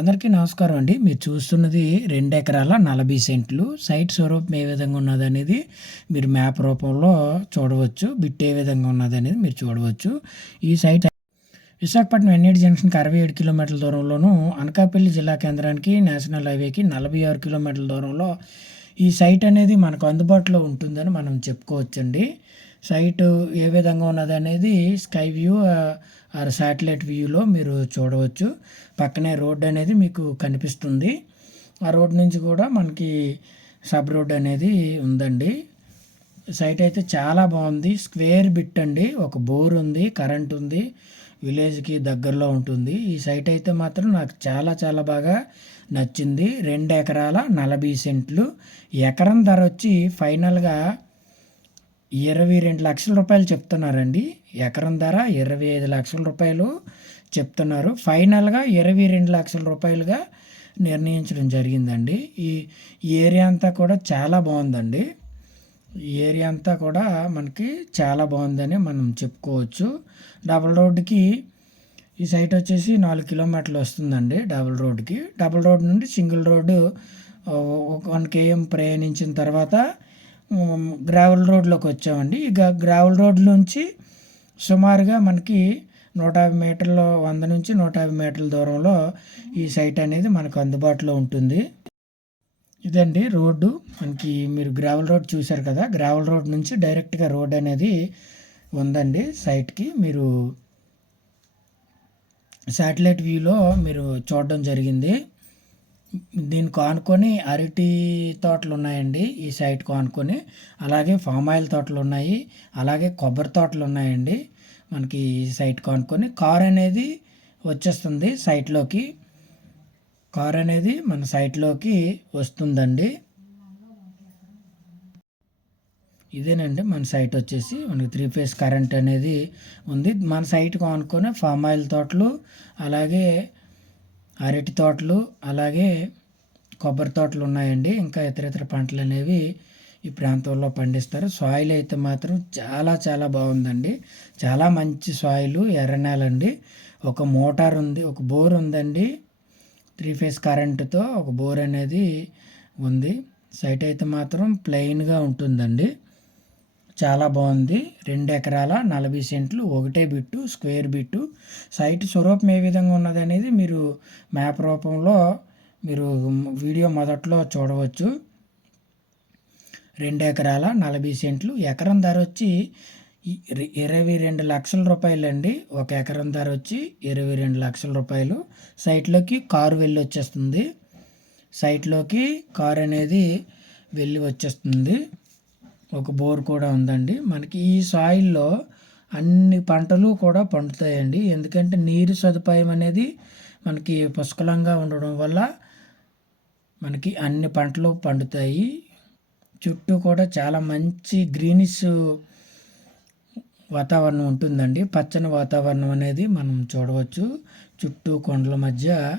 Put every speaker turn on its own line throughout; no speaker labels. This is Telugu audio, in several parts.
అందరికీ నమస్కారం అండి. మీరు చూస్తున్నది రెండు ఎకరాల నలభై సెంట్లు. సైట్ స్వరూపం ఏ విధంగా ఉన్నది అనేది మీరు మ్యాప్ రూపంలో చూడవచ్చు. బిట్ ఏ విధంగా ఉన్నది అనేది మీరు చూడవచ్చు. ఈ సైట్ విశాఖపట్నం ఎన్ఏడి జంక్షన్కి అరవై ఏడు కిలోమీటర్ల దూరంలోను అనకాపల్లి జిల్లా కేంద్రానికి నేషనల్ హైవేకి నలభై ఆరు కిలోమీటర్ల దూరంలో ఈ సైట్ అనేది మనకు అందుబాటులో ఉంటుందని మనం చెప్పుకోవచ్చండి. సైట్ ఏ విధంగా ఉన్నది అనేది స్కై వ్యూ ఆర్ శాటిలైట్ వ్యూలో మీరు చూడవచ్చు. పక్కనే రోడ్ అనేది మీకు కనిపిస్తుంది. ఆ రోడ్ నుంచి కూడా మనకి సబ్ రోడ్ అనేది ఉందండి. సైట్ అయితే చాలా బాగుంది. స్క్వేర్ బిట్ అండి. ఒక బోర్ ఉంది కరెంట్ ఉంది విలేజ్కి దగ్గరలో ఉంటుంది. ఈ సైట్ అయితే మాత్రం నాకు చాలా చాలా బాగా నచ్చింది. రెండు ఎకరాల నలభై సెంట్లు. ఎకరం ధర వచ్చి ఫైనల్గా ఇరవై రెండు లక్షల రూపాయలు చెప్తున్నారండి. ఎకరం ధర ఇరవై ఐదు లక్షల రూపాయలు చెప్తున్నారు. ఫైనల్గా ఇరవై రెండు లక్షల రూపాయలుగా నిర్ణయించడం జరిగిందండి. ఈ ఏరియా అంతా కూడా చాలా బాగుందండి. ఈ ఏరియా అంతా కూడా మనకి చాలా బాగుందని మనం చెప్పుకోవచ్చు. డబుల్ రోడ్డుకి ఈ సైట్ వచ్చేసి నాలుగు కిలోమీటర్లు వస్తుందండి డబుల్ రోడ్డుకి. డబుల్ రోడ్ నుండి సింగిల్ రోడ్డు వన్ కేఎం ప్రయాణించిన తర్వాత గ్రావెల్ రోడ్లోకి వచ్చామండి. ఇక గ్రావెల్ రోడ్ నుంచి సుమారుగా మనకి నూట యాభై మీటర్లు వంద నుంచి నూట యాభై మీటర్ల దూరంలో ఈ సైట్ అనేది మనకు అందుబాటులో ఉంటుంది. ఇదండి రోడ్డు. మనకి మీరు గ్రావెల్ రోడ్ చూశారు కదా గ్రావెల్ రోడ్ నుంచి డైరెక్ట్గా రోడ్ అనేది ఉందండి సైట్కి మీరు శాటిలైట్ వ్యూలో మీరు చూడడం జరిగింది. దీన్ని కానుకొని అరటి తోటలు ఉన్నాయండి ఈ సైట్ కానుకొని. అలాగే ఫామ్ ఆయిల్ తోటలు ఉన్నాయి అలాగే కొబ్బరి తోటలు ఉన్నాయండి మనకి ఈ సైట్ కానుకొని. కార్ అనేది వచ్చేస్తుంది సైట్లోకి కార్ అనేది మన సైట్లోకి వస్తుందండి. ఇదేనండి మన సైట్ వచ్చేసి మనకి త్రీ ఫేస్ కరెంట్ అనేది ఉంది. మన సైట్కి కొనుక్కొని ఫామ్ ఆయిల్ తోటలు అలాగే అరటి తోటలు అలాగే కొబ్బరి తోటలు ఉన్నాయండి. ఇంకా ఇతర ఇతర పంటలు అనేవి ఈ ప్రాంతంలో పండిస్తారు. సాయిల్ అయితే మాత్రం చాలా చాలా బాగుందండి. చాలా మంచి సాయిల్ అండి ఒక మోటార్ ఉంది ఒక బోర్ ఉందండి. త్రీ ఫేస్ కరెంటుతో ఒక బోర్ అనేది ఉంది. సైట్ అయితే మాత్రం ప్లెయిన్గా ఉంటుందండి. చాలా బాగుంది. రెండు ఎకరాల నలభై సెంట్లు ఒకటే బిట్టు స్క్వేర్ బిట్టు. సైట్ స్వరూపం ఏ విధంగా ఉన్నది అనేది మీరు మ్యాప్ రూపంలో మీరు వీడియో మొదట్లో చూడవచ్చు. రెండు ఎకరాల నలభై సెంట్లు. ఎకరం ధర వచ్చి ఇరవై రెండు లక్షల రూపాయలండి. ఒక ఎకరం ధర వచ్చి ఇరవై రెండు లక్షల రూపాయలు. సైట్లోకి కారు వెళ్ళి వచ్చేస్తుంది సైట్లోకి కారు అనేది వెళ్ళి వచ్చేస్తుంది. ఒక బోర్ కూడా ఉందండి. మనకి ఈ సాయిల్లో అన్ని పంటలు కూడా పండుతాయండి. ఎందుకంటే నీరు సదుపాయం అనేది మనకి పుష్కలంగా ఉండడం వల్ల మనకి అన్ని పంటలు పండుతాయి. చుట్టూ కూడా చాలా మంచి గ్రీనిష్ వాతావరణం ఉంటుందండి. పచ్చని వాతావరణం అనేది మనం చూడవచ్చు. చుట్టూ కొండల మధ్య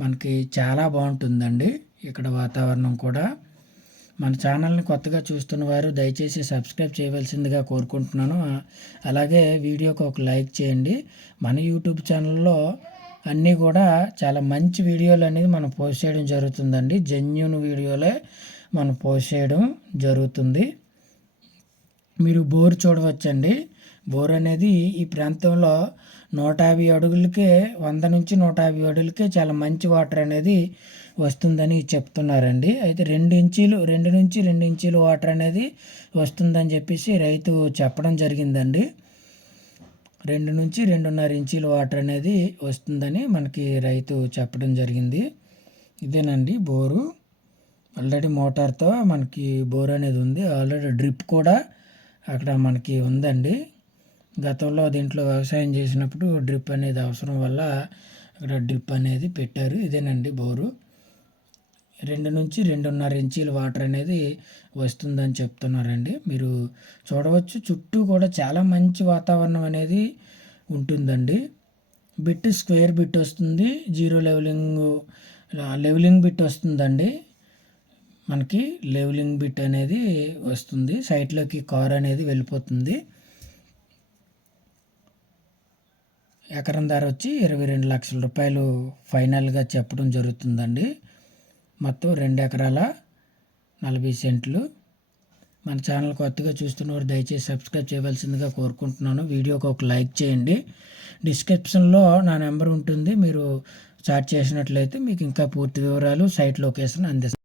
మనకి చాలా బాగుంటుందండి ఇక్కడ వాతావరణం కూడా. మన ఛానల్ని కొత్తగా చూస్తున్న వారు దయచేసి సబ్స్క్రైబ్ చేయవలసిందిగా కోరుకుంటున్నాను. అలాగే వీడియోకి ఒక లైక్ చేయండి. మన యూట్యూబ్ ఛానల్లో అన్నీ కూడా చాలా మంచి వీడియోలు అనేది మనం పోస్ట్ చేయడం జరుగుతుందండి. జెన్యున్ వీడియోలే మనం పోస్ట్ చేయడం జరుగుతుంది. మీరు బోర్ చూడవచ్చండి. బోర్ అనేది ఈ ప్రాంతంలో నూట యాభై అడుగులకే వంద నుంచి నూట యాభై అడుగులకే చాలా మంచి వాటర్ అనేది వస్తుందని చెప్తున్నారండి. అయితే రెండు ఇంచీలు రెండు నుంచి రెండు ఇంచీలు వాటర్ అనేది వస్తుందని చెప్పేసి రైతు చెప్పడం జరిగిందండి. రెండు నుంచి రెండున్నర ఇంచీలు వాటర్ అనేది వస్తుందని మనకి రైతు చెప్పడం జరిగింది. ఇదేనండి బోరు. ఆల్రెడీ మోటార్తో మనకి బోర్ అనేది ఉంది. ఆల్రెడీ డ్రిప్ కూడా అక్కడ మనకి ఉందండి. గతంలో దీంట్లో వ్యవసాయం చేసినప్పుడు డ్రిప్ అనేది అవసరం వల్ల అక్కడ డ్రిప్ అనేది పెట్టారు. ఇదేనండి బోరు. రెండు నుంచి రెండున్నర ఇంచీల వాటర్ అనేది వస్తుందని చెప్తున్నారండి. మీరు చూడవచ్చు చుట్టూ కూడా చాలా మంచి వాతావరణం అనేది ఉంటుందండి. బిట్ స్క్వేర్ బిట్ వస్తుంది. జీరో లెవెలింగ్ లెవెలింగ్ బిట్ వస్తుందండి. మనకి లెవెలింగ్ బిట్ అనేది వస్తుంది. సైట్లోకి కార్ అనేది వెళ్ళిపోతుంది. ఎకరం ధర వచ్చి ఇరవై రెండు లక్షల రూపాయలు ఫైనల్గా చెప్పడం జరుగుతుందండి. మొత్తం రెండు ఎకరాల నలభై సెంట్లు. మన ఛానల్ కొత్తగా చూస్తున్నవారు దయచేసి సబ్స్క్రైబ్ చేయవలసిందిగా కోరుకుంటున్నాను. వీడియోకి ఒక లైక్ చేయండి. డిస్క్రిప్షన్లో నా నెంబర్ ఉంటుంది. మీరు చాట్ చేసినట్లయితే మీకు ఇంకా పూర్తి వివరాలు సైట్ లొకేషన్ అందిస్తాను